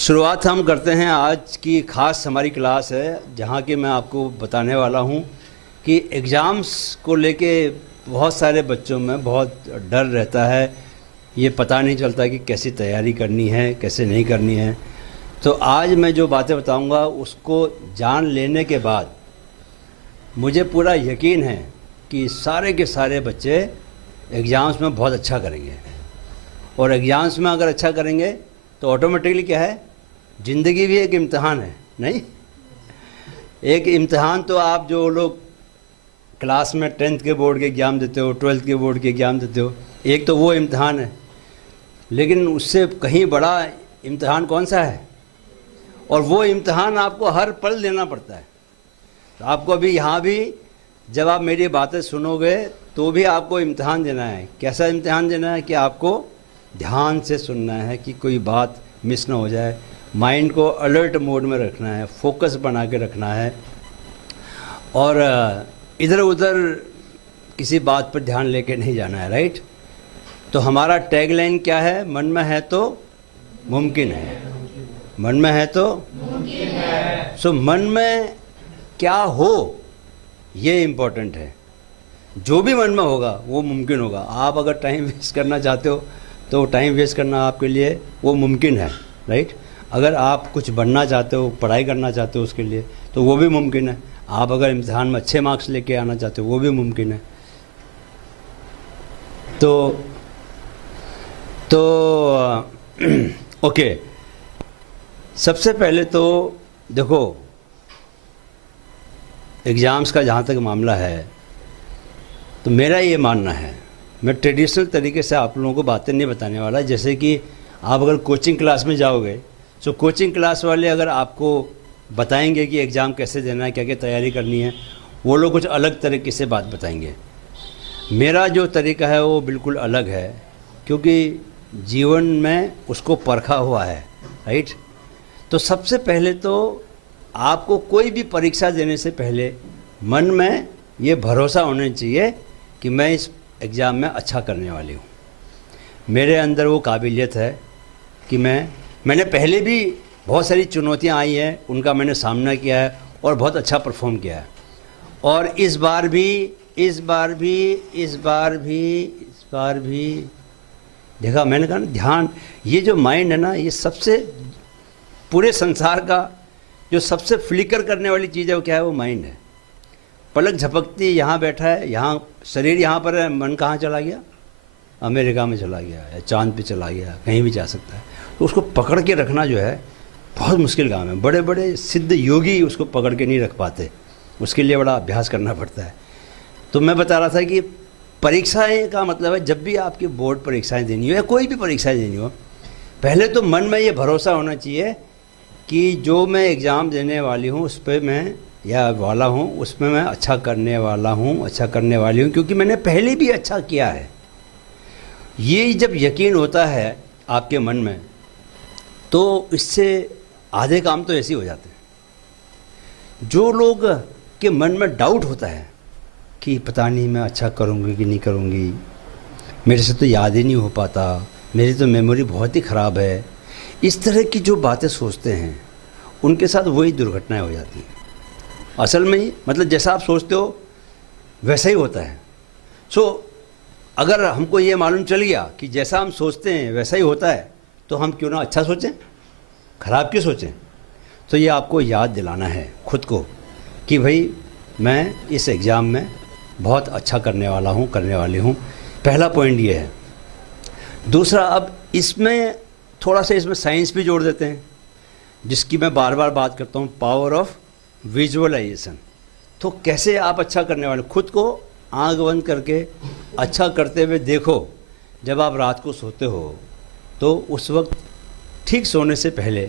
शुरुआत हम करते हैं। आज की ख़ास हमारी क्लास है जहाँ की मैं आपको बताने वाला हूँ कि एग्ज़ाम्स को लेके बहुत सारे बच्चों में बहुत डर रहता है। ये पता नहीं चलता कि कैसी तैयारी करनी है, कैसे नहीं करनी है। तो आज मैं जो बातें बताऊँगा उसको जान लेने के बाद मुझे पूरा यकीन है कि सारे के सारे बच्चे एग्ज़ाम्स में बहुत अच्छा करेंगे। और एग्ज़ाम्स में अगर अच्छा करेंगे तो ऑटोमेटिकली क्या है, ज़िंदगी भी एक इम्तिहान है। नहीं, एक इम्तिहान तो आप जो लोग क्लास में 10th के बोर्ड के एग्ज़ाम देते हो, 12th के बोर्ड के एग्ज़ाम देते हो, एक तो वो इम्तिहान है, लेकिन उससे कहीं बड़ा इम्तिहान कौन सा है? और वो इम्तिहान आपको हर पल देना पड़ता है। तो आपको अभी यहाँ भी जब आप मेरी बातें सुनोगे तो भी आपको इम्तिहान देना है। कैसा इम्तिहान देना है कि आपको ध्यान से सुनना है कि कोई बात मिस ना हो जाए, माइंड को अलर्ट मोड में रखना है, फोकस बना के रखना है और इधर उधर किसी बात पर ध्यान लेके नहीं जाना है। राइट? तो हमारा टैगलाइन क्या है? मन में है तो मुमकिन है, मन में है तो मुमकिन है। सो मन में क्या हो ये इम्पोर्टेंट है। जो भी मन में होगा वो मुमकिन होगा। आप अगर टाइम वेस्ट करना चाहते हो तो टाइम वेस्ट करना आपके लिए वो मुमकिन है। राइट? अगर आप कुछ बनना चाहते हो, पढ़ाई करना चाहते हो उसके लिए, तो वो भी मुमकिन है। आप अगर इम्तिहान में अच्छे मार्क्स लेके आना चाहते हो वो भी मुमकिन है। तो ओके, सबसे पहले तो देखो, एग्ज़ाम्स का जहाँ तक मामला है तो मेरा ये मानना है, मैं ट्रेडिशनल तरीके से आप लोगों को बातें नहीं बताने वाला। जैसे कि आप अगर कोचिंग क्लास में जाओगे तो कोचिंग क्लास वाले अगर आपको बताएंगे कि एग्ज़ाम कैसे देना है, क्या क्या तैयारी करनी है, वो लोग कुछ अलग तरीके से बात बताएंगे। मेरा जो तरीका है वो बिल्कुल अलग है, क्योंकि जीवन में उसको परखा हुआ है। राइट? तो सबसे पहले तो आपको कोई भी परीक्षा देने से पहले मन में ये भरोसा होना चाहिए कि मैं इस एग्ज़ाम में अच्छा करने वाली हूँ। मेरे अंदर वो काबिलियत है कि मैंने पहले भी बहुत सारी चुनौतियाँ आई हैं, उनका मैंने सामना किया है और बहुत अच्छा परफॉर्म किया है। और इस बार भी देखा, मैंने कहा ना, ध्यान, ये जो माइंड है ना, ये सबसे पूरे संसार का जो सबसे फ्लिकर करने वाली चीज़ है वो क्या है? वो माइंड है। पलक झपकती, यहाँ बैठा है, यहाँ शरीर यहाँ पर है, मन कहाँ चला गया? अमेरिका में चला गया या चांद पे चला गया, कहीं भी जा सकता है। तो उसको पकड़ के रखना जो है बहुत मुश्किल काम है। बड़े बड़े सिद्ध योगी उसको पकड़ के नहीं रख पाते, उसके लिए बड़ा अभ्यास करना पड़ता है। तो मैं बता रहा था कि परीक्षाएं का मतलब है, जब भी आपकी बोर्ड परीक्षाएं देनी हो या कोई भी परीक्षाएं देनी हो, पहले तो मन में ये भरोसा होना चाहिए कि जो मैं एग्ज़ाम देने वाली हूँ उस पर मैं या वाला हूँ उसमें मैं अच्छा करने वाला हूँ, अच्छा करने वाली हूँ, क्योंकि मैंने पहले भी अच्छा किया है। ये जब यकीन होता है आपके मन में तो इससे आधे काम तो ऐसे ही हो जाते हैं। जो लोग के मन में डाउट होता है कि पता नहीं मैं अच्छा करूँगी कि नहीं करूँगी, मेरे से तो याद ही नहीं हो पाता, मेरी तो मेमोरी बहुत ही ख़राब है, इस तरह की जो बातें सोचते हैं उनके साथ वही दुर्घटनाएं हो जाती हैं। असल में ही मतलब जैसा आप सोचते हो वैसा ही होता है। अगर हमको ये मालूम चल गया कि जैसा हम सोचते हैं वैसा ही होता है तो हम क्यों ना अच्छा सोचें, ख़राब क्यों सोचें? तो ये आपको याद दिलाना है खुद को कि भाई मैं इस एग्ज़ाम में बहुत अच्छा करने वाला हूँ, करने वाली हूँ। पहला पॉइंट ये है। दूसरा, अब इसमें थोड़ा सा इसमें साइंस भी जोड़ देते हैं, जिसकी मैं बार बार बात करता हूँ, पावर ऑफ विजुअलाइजेशन। तो कैसे आप अच्छा करने वाले, खुद को आंख बंद करके अच्छा करते हुए देखो। जब आप रात को सोते हो तो उस वक्त ठीक सोने से पहले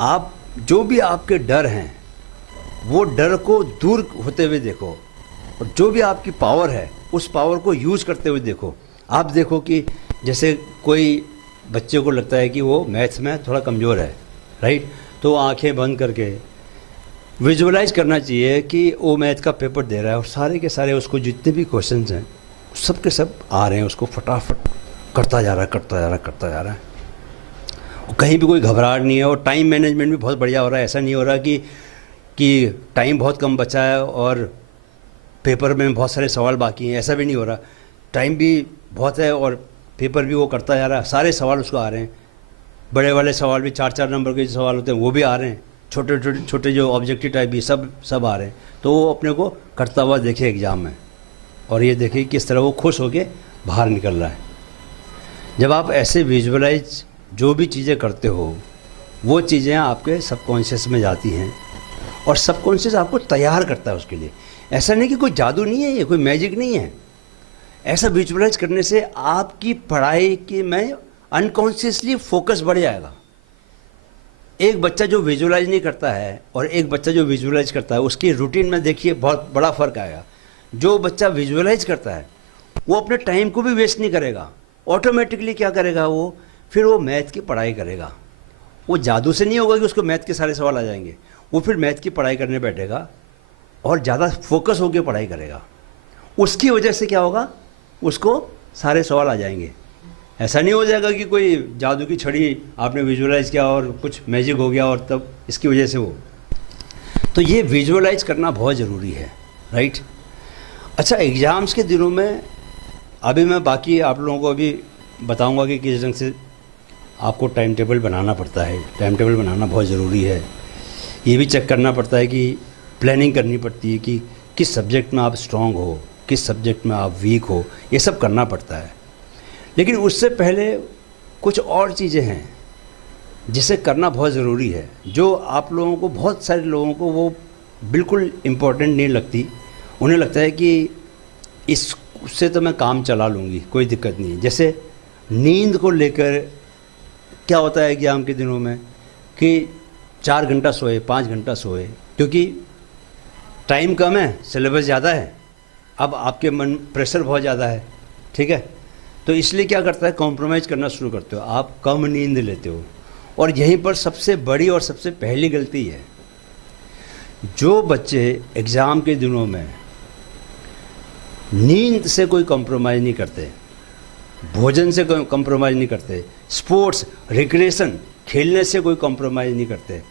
आप जो भी आपके डर हैं वो डर को दूर होते हुए देखो, और जो भी आपकी पावर है उस पावर को यूज़ करते हुए देखो। आप देखो कि जैसे कोई बच्चे को लगता है कि वो मैथ्स में थोड़ा कमज़ोर है, राइट? तो आंखें बंद करके विजुअलाइज करना चाहिए कि वो मैथ का पेपर दे रहा है और सारे के सारे उसको जितने भी क्वेश्चंस हैं सब के सब आ रहे हैं, उसको फटाफट करता जा रहा है। कहीं भी कोई घबराहट नहीं है, और टाइम मैनेजमेंट भी बहुत बढ़िया हो रहा है। ऐसा नहीं हो रहा कि टाइम बहुत कम बचा है और पेपर में बहुत सारे सवाल बाकी हैं, ऐसा भी नहीं हो रहा। टाइम भी बहुत है और पेपर भी वो करता जा रहा है, सारे सवाल उसको आ रहे हैं। बड़े वाले सवाल भी 4-4 नंबर के जो सवाल होते हैं वो भी आ रहे हैं, छोटे जो ऑब्जेक्टिव टाइप भी सब आ रहे हैं। तो वो अपने को करता हुआ देखे एग्ज़ाम में, और ये देखे किस तरह वो खुश होके बाहर निकल रहा है। जब आप ऐसे विजुअलाइज जो भी चीज़ें करते हो, वो चीज़ें आपके सबकॉन्शियस में जाती हैं, और सबकॉन्शियस आपको तैयार करता है उसके लिए। ऐसा नहीं कि कोई जादू नहीं है, ये कोई मैजिक नहीं है। ऐसा विजुअलाइज करने से आपकी पढ़ाई की में अनकॉन्शियसली फोकस बढ़ जाएगा। एक बच्चा जो विजुअलाइज नहीं करता है और एक बच्चा जो विजुअलाइज करता है, उसकी रूटीन में देखिए बहुत बड़ा फ़र्क आएगा। जो बच्चा विजुअलाइज करता है वो अपने टाइम को भी वेस्ट नहीं करेगा, ऑटोमेटिकली क्या करेगा वो, फिर वो मैथ की पढ़ाई करेगा। वो जादू से नहीं होगा कि उसको मैथ के सारे सवाल आ जाएंगे, वो फिर मैथ की पढ़ाई करने बैठेगा और ज़्यादा फोकस होकर पढ़ाई करेगा। उसकी वजह से क्या होगा, उसको सारे सवाल आ जाएंगे। ऐसा नहीं हो जाएगा कि कोई जादू की छड़ी आपने विजुअलाइज किया और कुछ मैजिक हो गया और तब इसकी वजह से वो। तो ये विजुअलाइज करना बहुत ज़रूरी है, राइट। अच्छा, एग्ज़ाम्स के दिनों में अभी मैं बाकी आप लोगों को अभी बताऊंगा कि किस ढंग से आपको टाइम टेबल बनाना पड़ता है। टाइम टेबल बनाना बहुत ज़रूरी है। ये भी चेक करना पड़ता है कि प्लानिंग करनी पड़ती है कि किस सब्जेक्ट में आप स्ट्रांग हो, किस सब्जेक्ट में आप वीक हो, ये सब करना पड़ता है। लेकिन उससे पहले कुछ और चीज़ें हैं जिसे करना बहुत ज़रूरी है, जो आप लोगों को, बहुत सारे लोगों को वो बिल्कुल इम्पोर्टेंट नहीं लगती। उन्हें लगता है कि इससे तो मैं काम चला लूँगी, कोई दिक्कत नहीं है। जैसे नींद को लेकर क्या होता है एग्ज़ाम के दिनों में कि 4 घंटा सोए, 5 घंटा सोए, क्योंकि टाइम कम है, सिलेबस ज़्यादा है, अब आपके मन प्रेशर बहुत ज़्यादा है, ठीक है। तो इसलिए क्या करता है, कॉम्प्रोमाइज़ करना शुरू करते हो, आप कम नींद लेते हो। और यहीं पर सबसे बड़ी और सबसे पहली गलती है, जो बच्चे एग्ज़ाम के दिनों में नींद से कोई कॉम्प्रोमाइज़ नहीं करते, भोजन से कोई कॉम्प्रोमाइज़ नहीं करते, स्पोर्ट्स रिक्रिएशन खेलने से कोई कॉम्प्रोमाइज़ नहीं करते,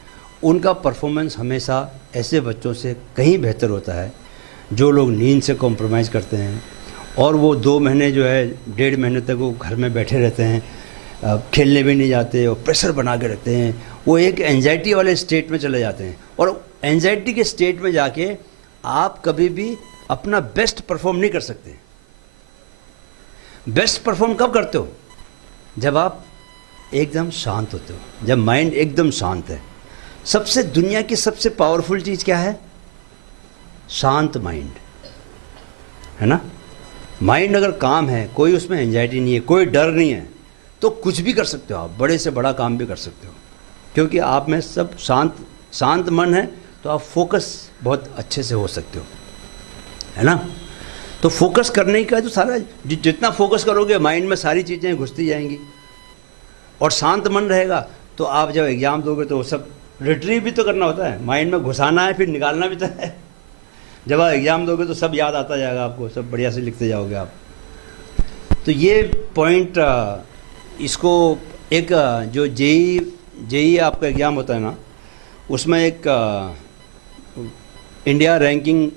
उनका परफॉर्मेंस हमेशा ऐसे बच्चों से कहीं बेहतर होता है जो लोग नींद से कॉम्प्रोमाइज़ करते हैं। और वो 2 महीने जो है, 1.5 महीने तक वो घर में बैठे रहते हैं, खेलने भी नहीं जाते और प्रेशर बना के रखते हैं। वो एक एंजाइटी वाले स्टेट में चले जाते हैं, और एंजाइटी के स्टेट में जाके आप कभी भी अपना बेस्ट परफॉर्म नहीं कर सकते। बेस्ट परफॉर्म कब करते हो, जब आप एकदम शांत होते हो, जब माइंड एकदम शांत है। सबसे दुनिया की सबसे पावरफुल चीज़ क्या है, शांत माइंड, है ना। माइंड अगर काम है, कोई उसमें एंजाइटी नहीं है, कोई डर नहीं है, तो कुछ भी कर सकते हो आप, बड़े से बड़ा काम भी कर सकते हो, क्योंकि आप में सब शांत मन है। तो आप फोकस बहुत अच्छे से हो सकते हो, है ना। तो फोकस करने का तो सारा, जितना फोकस करोगे माइंड में सारी चीज़ें घुसती जाएंगी, और शांत मन रहेगा तो आप जब एग्ज़ाम दोगे तो वो सब रिट्रीव भी तो करना होता है, माइंड में घुसाना है, फिर निकालना भी तो है। जब आप एग्ज़ाम दोगे तो सब याद आता जाएगा आपको, सब बढ़िया से लिखते जाओगे आप। तो ये पॉइंट, इसको एक जो जेई आपका एग्ज़ाम होता है ना, उसमें एक इंडिया रैंकिंग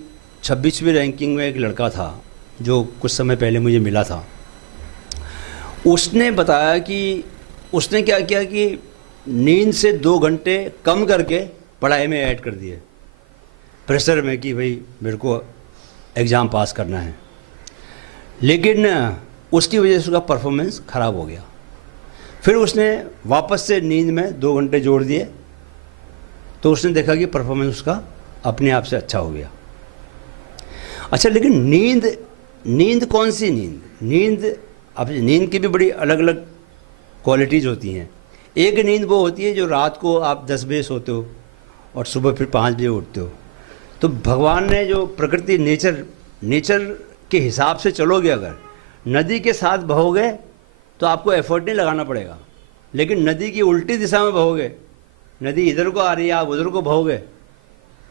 26वीं रैंकिंग में एक लड़का था जो कुछ समय पहले मुझे मिला था। उसने बताया कि उसने क्या किया कि नींद से 2 घंटे कम करके पढ़ाई में ऐड कर दिए, प्रेशर में कि भाई मेरे को एग्ज़ाम पास करना है। लेकिन उसकी वजह से उसका परफॉर्मेंस ख़राब हो गया। फिर उसने वापस से नींद में 2 घंटे जोड़ दिए, तो उसने देखा कि परफॉर्मेंस उसका अपने आप से अच्छा हो गया। अच्छा, लेकिन नींद कौन सी नींद अब नींद की भी बड़ी अलग अलग क्वालिटीज़ होती हैं। एक नींद वो होती है जो रात को आप 10 बजे सोते हो और सुबह फिर 5 बजे उठते हो। तो भगवान ने जो प्रकृति, नेचर के हिसाब से चलोगे, अगर नदी के साथ बहोगे तो आपको एफर्ट नहीं लगाना पड़ेगा। लेकिन नदी की उल्टी दिशा में बहोगे, नदी इधर को आ रही है, आप उधर को बहोगे,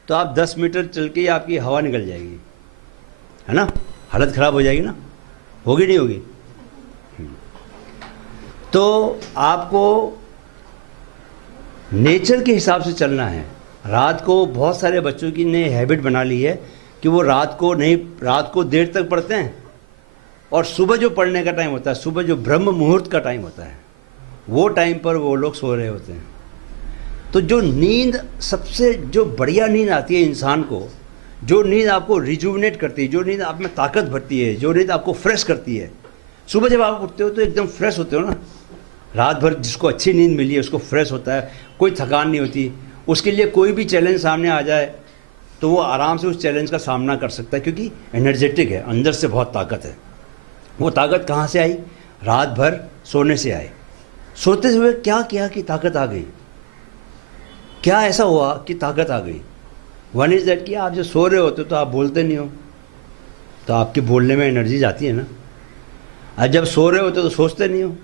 तो आप 10 मीटर चल के आपकी हवा निकल जाएगी, है ना, हालत ख़राब हो जाएगी ना, होगी नहीं होगी। तो आपको नेचर के हिसाब से चलना है। रात को बहुत सारे बच्चों की ने हैबिट बना ली है कि वो रात को देर तक पढ़ते हैं, और सुबह जो पढ़ने का टाइम होता है, सुबह जो ब्रह्म मुहूर्त का टाइम होता है, वो टाइम पर वो लोग सो रहे होते हैं। तो जो नींद सबसे जो बढ़िया नींद आती है इंसान को, जो नींद आपको रिजुविनेट करती है, जो नींद आप में ताकत भरती है, जो नींद आपको फ्रेश करती है, सुबह जब आप उठते हो तो एकदम फ्रेश होते हो ना। रात भर जिसको अच्छी नींद मिली है उसको फ्रेश होता है, कोई थकान नहीं होती। उसके लिए कोई भी चैलेंज सामने आ जाए तो वो आराम से उस चैलेंज का सामना कर सकता है, क्योंकि एनर्जेटिक है, अंदर से बहुत ताकत है। वो ताकत कहाँ से आई? रात भर सोने से आई। सोते हुए क्या किया कि ताकत आ गई? क्या ऐसा हुआ कि ताकत आ गई? वन इज़ दैट कि आप जब सो रहे होते हो तो आप बोलते नहीं हो, तो आपके बोलने में एनर्जी जाती है ना। और जब सो रहे होते हो तो सोचते नहीं हो,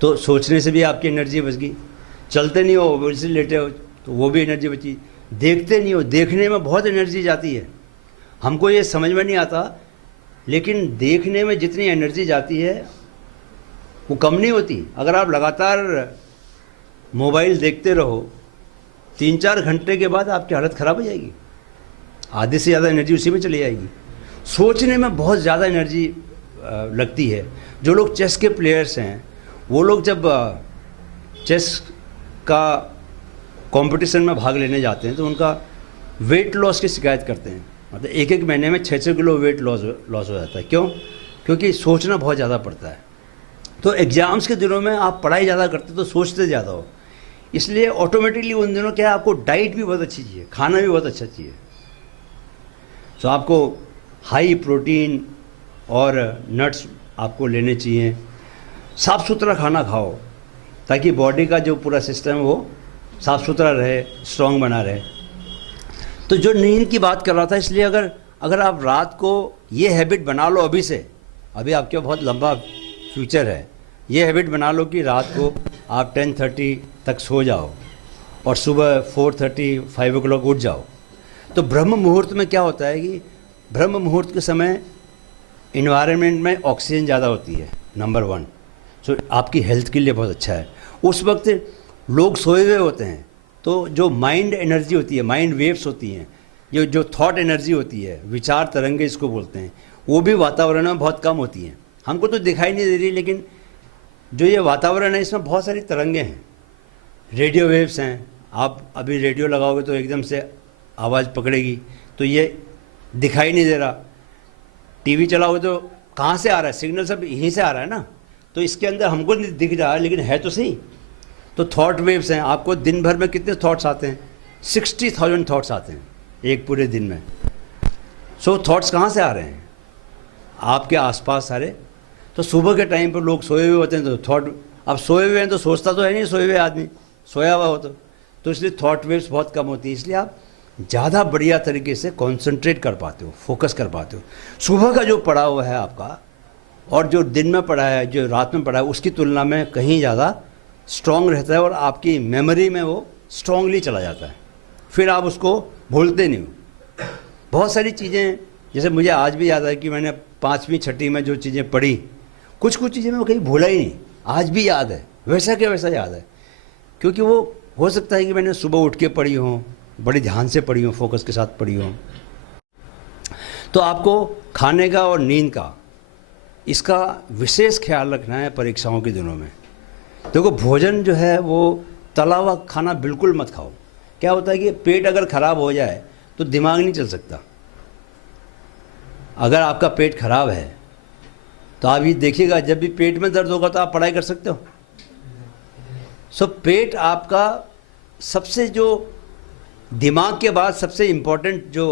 तो सोचने से भी आपकी एनर्जी बच गई। चलते नहीं हो, वैसे लेटे हो, तो वो भी एनर्जी बची। देखते नहीं हो, देखने में बहुत एनर्जी जाती है। हमको ये समझ में नहीं आता, लेकिन देखने में जितनी एनर्जी जाती है वो कम नहीं होती। अगर आप लगातार मोबाइल देखते रहो, 3-4 घंटे के बाद आपकी हालत ख़राब हो जाएगी। आधे से ज़्यादा एनर्जी उसी में चली जाएगी। सोचने में बहुत ज़्यादा एनर्जी लगती है। जो लोग चेस के प्लेयर्स हैं, वो लोग जब चेस का कंपटीशन में भाग लेने जाते हैं तो उनका वेट लॉस की शिकायत करते हैं। मतलब एक महीने में 6-6 किलो वेट लॉस हो जाता है। क्यों? क्योंकि सोचना बहुत ज़्यादा पड़ता है। तो एग्ज़ाम्स के दिनों में आप पढ़ाई ज़्यादा करते तो सोचते ज़्यादा हो, इसलिए ऑटोमेटिकली उन दिनों क्या है, आपको डाइट भी बहुत अच्छी चाहिए, खाना भी बहुत अच्छा चाहिए। तो आपको हाई प्रोटीन और नट्स आपको लेने चाहिए। साफ़ सुथरा खाना खाओ ताकि बॉडी का जो पूरा सिस्टम है वो साफ़ सुथरा रहे, स्ट्रॉन्ग बना रहे। तो जो नींद की बात कर रहा था, इसलिए अगर आप रात को ये हैबिट बना लो अभी से, अभी आपके बहुत लंबा फ्यूचर है, ये हैबिट बना लो कि रात को आप 10:30 तक सो जाओ और सुबह 4:30 5 o'clock उठ जाओ। तो ब्रह्म मुहूर्त में क्या होता है कि ब्रह्म मुहूर्त के समय इन्वायरमेंट में ऑक्सीजन ज़्यादा होती है, नंबर 1। सो आपकी हेल्थ के लिए बहुत अच्छा है। उस वक्त लोग सोए हुए होते हैं, तो जो माइंड एनर्जी होती है, माइंड वेव्स होती हैं, जो थॉट एनर्जी होती है, विचार तरंगे इसको बोलते हैं, वो भी वातावरण में बहुत कम होती हैं। हमको तो दिखाई नहीं दे रही, लेकिन जो ये वातावरण है इसमें बहुत सारी तरंगे हैं, रेडियो वेव्स हैं। आप अभी रेडियो लगाओगे तो एकदम से आवाज़ पकड़ेगी, तो ये दिखाई नहीं दे रहा। टीवी चलाओगे तो कहाँ से आ रहा है सिग्नल? सब यहीं से आ रहा है ना। तो इसके अंदर हमको नहीं दिख रहा है, लेकिन है तो सही। तो थॉट वेव्स हैं। आपको दिन भर में कितने थॉट्स आते हैं? 60,000 थॉट्स आते हैं एक पूरे दिन में। सो थॉट्स कहाँ से आ रहे हैं? आपके आसपास सारे। तो सुबह के टाइम पर लोग सोए हुए होते हैं, तो थॉट, अब सोए हुए हैं तो सोचता तो है नहीं सोए हुए आदमी, सोया हुआ हो तो इसलिए थॉट वेव्स बहुत कम होती है। इसलिए आप ज़्यादा बढ़िया तरीके से कॉन्सेंट्रेट कर पाते हो, फोकस कर पाते हो। सुबह का जो पढ़ा हुआ है आपका और जो दिन में पढ़ा है, जो रात में पढ़ा है, उसकी तुलना में कहीं ज़्यादा स्ट्रॉन्ग रहता है और आपकी मेमोरी में वो स्ट्रॉन्गली चला जाता है। फिर आप उसको भूलते नहीं हो। बहुत सारी चीज़ें, जैसे मुझे आज भी याद है कि मैंने 5वीं 6वीं में जो चीज़ें पढ़ी, कुछ चीज़ें मैं कहीं भूला ही नहीं, आज भी याद है, वैसा के वैसा याद है। क्योंकि वो हो सकता है कि मैंने सुबह उठ के पढ़ी हो, बड़े ध्यान से पढ़ी हो, फोकस के साथ पढ़ी हो। तो आपको खाने का और नींद का, इसका विशेष ख्याल रखना है परीक्षाओं के दिनों में। देखो, भोजन जो है वो तला हुआ खाना बिल्कुल मत खाओ। क्या होता है कि पेट अगर ख़राब हो जाए तो दिमाग नहीं चल सकता। अगर आपका पेट खराब है तो आप ये देखिएगा, जब भी पेट में दर्द होगा तो आप पढ़ाई कर सकते हो। सो पेट आपका सबसे, जो दिमाग के बाद सबसे इम्पोर्टेंट जो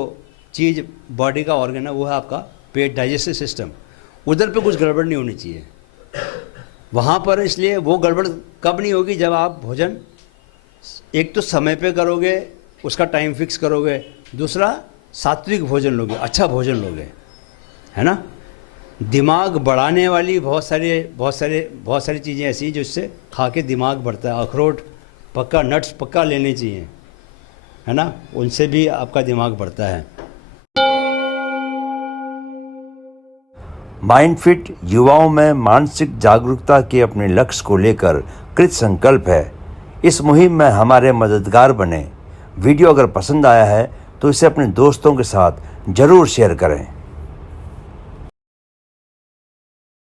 चीज़ बॉडी का ऑर्गन है वो है आपका पेट, डाइजेस्टिव सिस्टम। उधर पे कुछ गड़बड़ नहीं होनी चाहिए वहाँ पर। इसलिए वो गड़बड़ कब नहीं होगी? जब आप भोजन एक तो समय पे करोगे, उसका टाइम फिक्स करोगे, दूसरा सात्विक भोजन लोगे, अच्छा भोजन लोगे, है ना। दिमाग बढ़ाने वाली बहुत सारी चीज़ें ऐसी जिससे खा के दिमाग बढ़ता है। अखरोट पक्का, नट्स पक्का लेने चाहिए, है ना, उनसे भी आपका दिमाग बढ़ता है। माइंडफिट युवाओं में मानसिक जागरूकता के अपने लक्ष्य को लेकर कृत संकल्प है। इस मुहिम में हमारे मददगार बने। वीडियो अगर पसंद आया है तो इसे अपने दोस्तों के साथ ज़रूर शेयर करें।